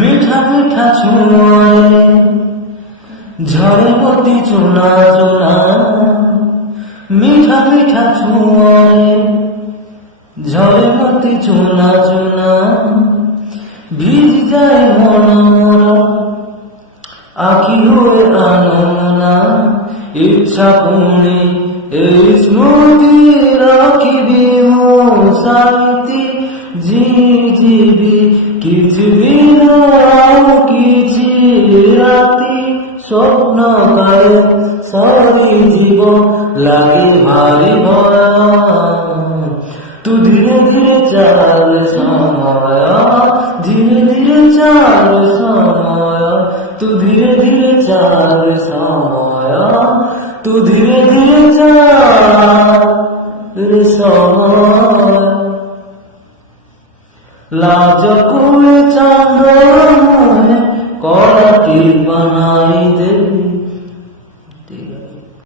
মিঠা মিঠা ছোঁয়ায় ঝড়ের মতি চোনা চোনা, মিঠা মিঠা ছোঁয়ায় ঝড়ের মতি চোনা চোনা, ভিজ যায় মন মন আঁকি হয়ে আনমনা। ইচ্ছা পুনে এই স্মৃতি রাখিবি সাইতি জীবি কিছুদিন কিছু রাতি স্বপ্ন গায়ে সারি জীবন লাগে ভারী ভয়া। তু ধীরে ধীরে চাল সময়, ধীরে ধীরে চাল সময়, তু ধীরে ধীরে চাল সময়, তু ধীরে ধীরে চাল সময়। লাজ করে চাঁদ কলাটি বানাই দে।